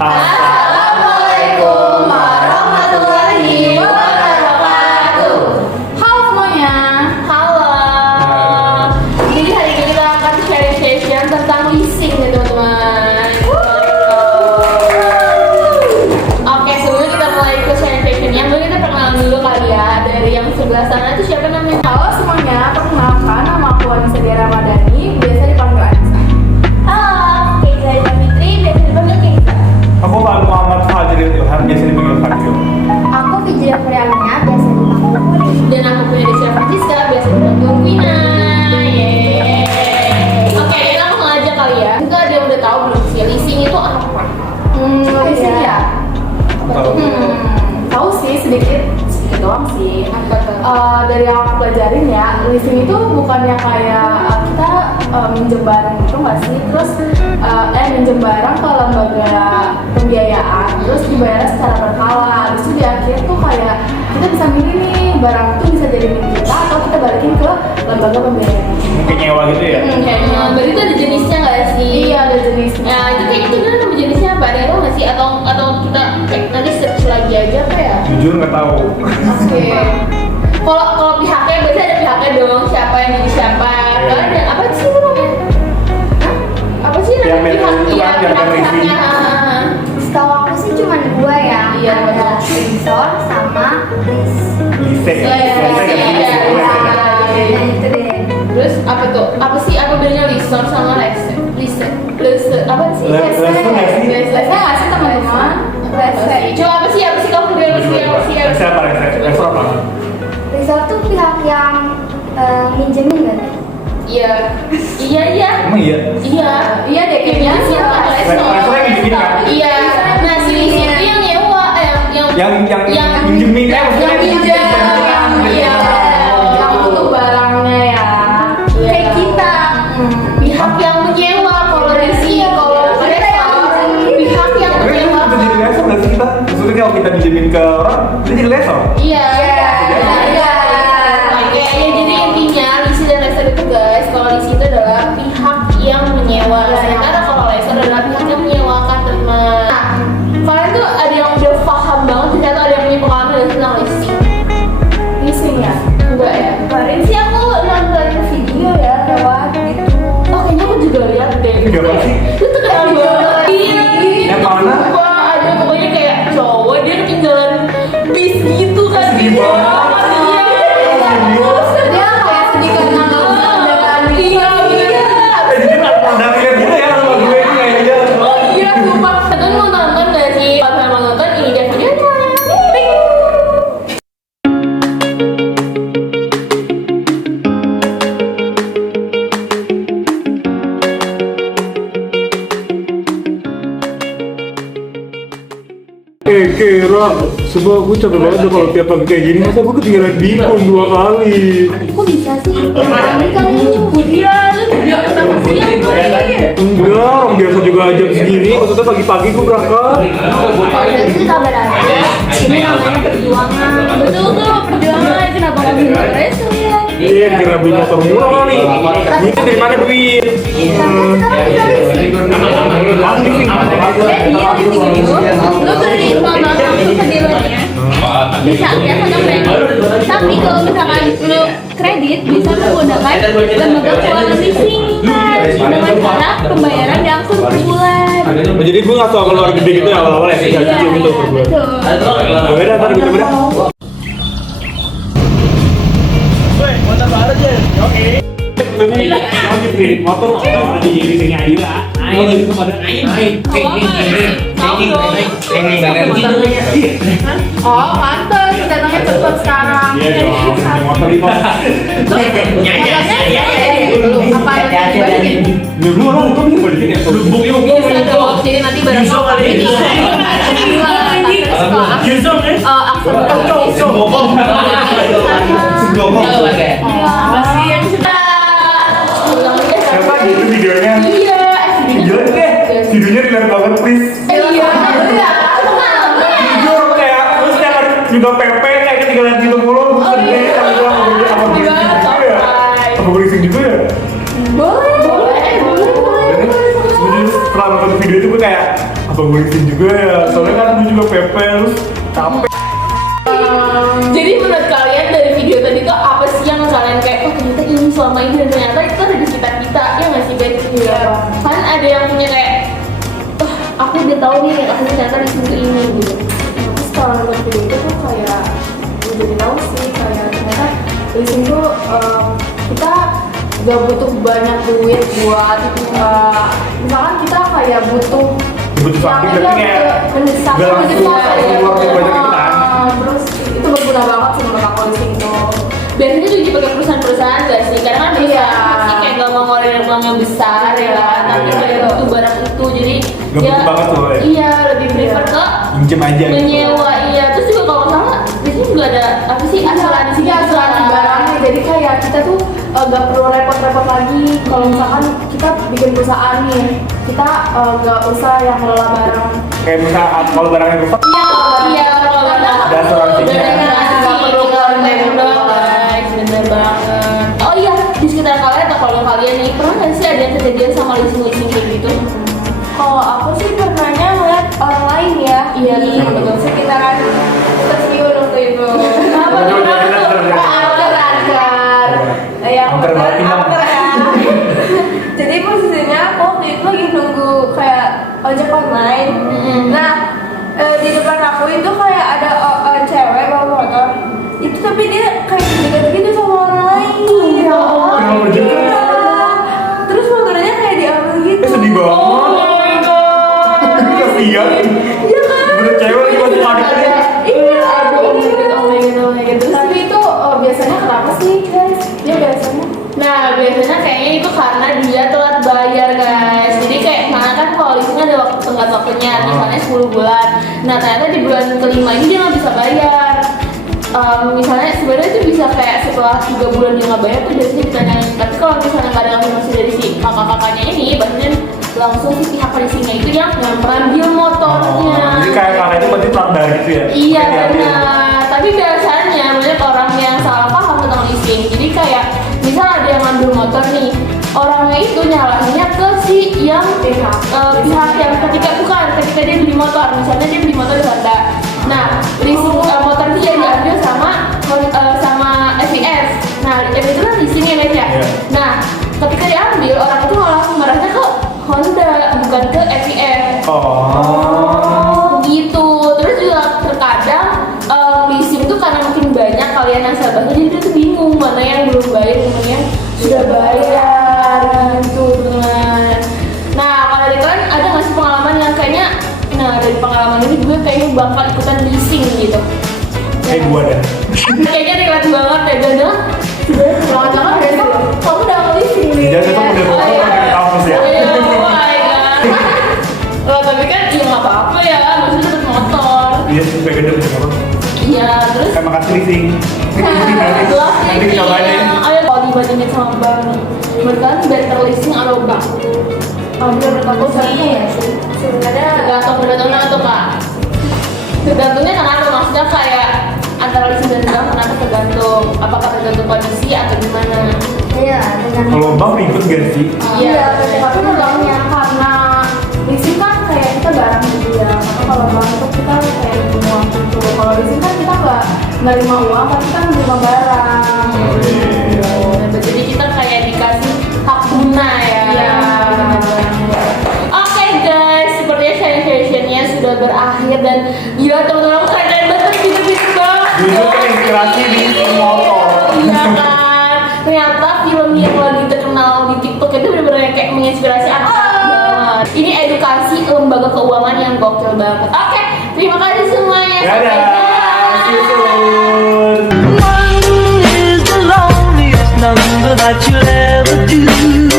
Assalamualaikum warahmatullahi wabarakatuh. Halo semuanya. Halo. Jadi hari ini kita akan sharing session tentang leasing ya teman-teman. Oke, sebelum kita mulai ke sharing sessionnya, boleh kita perkenalan dulu kali ya. Dari yang sebelah sana itu siapa namanya? Halo semuanya, perkenalkan nama aku Anissa Dia Ramadhani, biasa dipanggil Anissa. Halo, Keisha Ida Fitri, biasa dipanggil Keisha. Aku Pak Muhammad Fadil Ilham, biasa dipanggil Fadil. Aku Fijria Priamina, biasa dipanggil Puri. Dan aku punya Desya Francisca, biasa dipanggil Wina. Yeay. Oke, kita langsung aja kali ya. Kita ada yang udah tahu belum sih leasing itu apa? Leasing ya? Tahu. Tahu sih sedikit doang sih. Apa tuh? Dari yang aku pelajarin ya, leasing itu bukannya kayak kita minjem barang gitu nggak sih? Terus minjem barang ke lembaga pembiayaan, terus dibayar secara berkala. Terus di akhir tuh kayak kita bisa milih nih barang itu bisa jadi milik kita atau kita balikin ke lembaga pembiayaan. Mungkin nyewa gitu ya? Kayaknya, berarti itu ada jenisnya nggak sih? Iya, ada jenisnya. Ya itu kayak gitu kan nama jenisnya apa? Ada yang tahu nggak sih? Atau kita nanti search lagi aja apa ya? Jujur nggak tahu. Oke. Kalau pihaknya berarti ada pihaknya dong. Siapa yang jadi siapa? Kalau ada apa sih itu namanya? Hah? Apa sih Yang namanya itu kan yang pihaknya? Setahu aku sih cuma dua ya, Iya, ada betul. resort sama lease. Lise. Iya, iya. Nah itu deh. Terus apa tuh? Apa sih apa bedanya resort sama lese? Lese apa sih? Lese nggak sih? Lese nggak sih teman-teman? Lese. Coba apa sih kamu bilang apa sih? Lise apa? Lise apa? Resort tuh pihak yang minjemin kan? Iya. Iya. Emang iya? Iya. Iya deh kayaknya sih. Lese yang minjemin kan? Iya. Nah, si leasing itu yang nyewa, Yang minjemin kan? yang pinjam. Iya. Yang butuh barangnya ya. Kayak kita. Pihak yang menyewa kalau leasing, kalau resort pihak yang Sebenarnya menyewa. itu jadi lesor nggak sih kita? Maksudnya kalau kita dijamin ke orang, itu jadi lesor. Iya. Iya. Oke, ya jadi intinya leasing dan resort itu guys, kalau leasing itu adalah pihak yang menyewa, sementara kalau resort adalah pihak yang menyewakan teman. Nah, kalian tuh ada yang udah paham banget sih atau ada yang punya pengalaman tentang leasing? Leasing ya. Enggak ya? Kemarin sih aku nonton video ya lewat gitu. Oh kayaknya aku juga lihat deh. Video apa sih? Itu terkenal banget. Iya. Yang mana? Wah, ada pokoknya kayak cowok dia ketinggalan bis gitu kan. Sedih banget. Iya. Dia kayak sedih karena nggak bisa kendaraan gitu. Iya. Jadi ada lihat gitu ya sama gue ini kayaknya. Oh iya, sumpah. Kalian mau nonton gak sih? Kalau kalian mau nonton, ini dia videonya. Ping. Kira, sebab gue capek banget deh kalau tiap pagi kayak gini. Masa gue ketinggalan bikon 2 kali. Kok bisa sih? Ini kali Iya, lu tidak kenapa sih? Enggak, orang biasa juga jam segini. Maksudnya pagi-pagi gue berangkat. itu sabar aja. Ini namanya perjuangan. Betul tuh, perjuangan. Kenapa nggak beli motor aja sekalian? Iya, kira beli motor murah kali. Ini dari mana duit? Lu beli motor langsung ke dealernya bisa ya sama kredit, tapi kalau misalkan lu kredit bisa menggunakan lembaga keuangan leasing dengan cara pembayaran langsung per bulan. Jadi gue nggak soal keluar gede gitu ya awal-awal ya, tinggal Iya, cicil gitu per bulan. betul. Beda, ntar gitu beda. Motor di sini aja. Ayo itu pada Oh, pantes datangnya cepet sekarang. Iya dong, motor di mana? Apa yang dibalikin? Lu orang kok bisa balikin ya? Lubuk yuk. Bisa dong, jadi nanti barang mau ini. Masih yang sudah. Siapa gitu videonya? Iya, Videonya deh. Videonya dilihat banget please. iya. Jujur kayak terus setiap hari juga PP kayak ketinggalan gitu mulu. Gue sedih sama gue apa berisik juga ya? Apa berisik juga ya? Boleh. Setelah nonton video itu gue kayak abang leasing juga ya. Soalnya kan gue juga PP terus capek. Jadi menurut kalian dari video tadi tuh apa sih yang kalian kayak oh ternyata ini selama ini dan ternyata itu ada di sekitar kita ya nggak sih guys? Iya. Kan ada yang punya kayak aku udah tahu nih aku ternyata di sini ini gitu. Terus kalau nonton video itu tuh kayak gue jadi tahu sih kayak ternyata leasing tuh kita gak butuh banyak duit buat misalkan kita kayak butuh Samping tapi kayak mendesak gak langsung keluar banyak gitu kan. Terus itu berguna banget sih menurut aku leasing itu. Biasanya juga dipakai perusahaan-perusahaan gak sih? Karena kan perusahaan pasti kayak gak mau ngeluarin uang yang besar ya kan. Tapi kayak butuh barang itu jadi Gak butuh banget tuh ya. Iya lebih prefer ke Pinjem aja gitu. menyewa. Iya terus juga kalau nggak salah di sini juga ada apa sih asuransi asuransi barangnya, jadi kayak kita tuh nggak perlu repot-repot lagi kalau misalkan kita bikin perusahaan nih, kita nggak usah yang ngelola barang. Kayak misalkan kalau barangnya rusak, Iya kalau ada asuransinya. nggak perlu konten dong guys, bener banget. Oh iya di sekitar kalian atau kalau kalian nih pernah nggak sih ada yang kejadian sama leasing kayak gitu? Kalau aku sih pernahnya ngeliat orang lain ya, Iya, di betul. sekitaran stasiun waktu itu. Kenapa tuh? Kenapa tuh? Angker. Ya, Angker banget, Pinang. angker ya. Jadi posisinya aku waktu itu lagi nunggu kayak ojek online. Nah, di depan aku itu kayak ada cewek bawa motor. Itu tapi dia kayak deket gitu sama orang lain. Kenapa juga? Iya. Terus motornya kayak diambil gitu. Sedih banget. Kasihan. Iya kan? Bener cewek lagi masih panik aja. Iya. Tapi itu biasanya kenapa sih guys? Dia biasanya. Nah biasanya kayaknya itu karena dia telat bayar guys. Jadi kayak mana kan kalau leasing ada waktu tenggat waktunya, misalnya 10 bulan. Nah ternyata di bulan kelima ini dia nggak bisa bayar. Misalnya sebenarnya itu bisa kayak setelah 3 bulan dia nggak bayar tuh biasanya ditanyain. Tapi kalau misalnya nggak ada konfirmasi dari si kakak-kakaknya ini, biasanya langsung si pihak leasingnya itu yang mengambil motornya. Jadi kayak kakak itu berarti telat bayar gitu ya? Iya benar. Tapi biasanya banyak orang yang salah paham tentang leasing. Jadi kayak misal ada yang ngambil motor nih, orangnya itu nyalahinnya ke si yang pihak yang ketika dia beli motor, misalnya dia beli motor di Honda. Nah, leasing motor dia diambil sama FIS. Nah, itu kan leasing ya guys ya. Iya. Nah, ketika diambil orang itu malah marahnya ke Honda bukan ke FIS. Oh. Gitu. Terus juga terkadang leasing tuh karena makin banyak kalian yang sahabatnya jadi dia tuh bingung mana yang belum bayar mana yang sudah bayar gitu benar. Nah kalau dari kalian ada nggak sih pengalaman yang kayaknya dari pengalaman ini gue kayaknya bakal ikutan leasing gitu. Kayak gua dah. Kayaknya relate banget ya dan jangan-jangan besok kamu udah leasing nih. Jangan besok udah Oh, besok iya. lagi di kampus ya. Oh, iya, oh my god. Oh, tapi kan ya nggak apa-apa ya, maksudnya dapet motor. Iya sih, kayak gede punya motor. Iya, terus Terima kasih leasing. Nanti kita cobain deh. ayo kalau dibandingin sama bank, menurut kalian better leasing atau bank? Menurut aku sih sebenarnya Tergantungnya tuh kak. Tergantungnya kenapa? Maksudnya kayak antara leasing dan bank kenapa tergantung? Apakah tergantung kondisi atau gimana? iya dengan Kalau bank ribet gak sih? iya tapi banknya karena leasing kan kayak kita barang gitu ya, maka kalau bank itu kita kayak nerima uang gitu. Kalau leasing kan kita nggak nerima uang tapi kita nerima barang. Jadi kita kayak dikasih hak guna ya. Iya. Oke guys, sepertinya sharing-sharingnya sudah berakhir dan gila teman-teman aku keren banget pinter-pinter banget. Jujur terinspirasi di motor. Iya kan. Ternyata film yang lagi terkenal di TikTok itu benar-benar kayak menginspirasi anak banget. Ini edukasi lembaga keuangan yang gokil banget. Oke, terima kasih semuanya. Dadah. See you soon. One is the loneliest number that you'll ever do.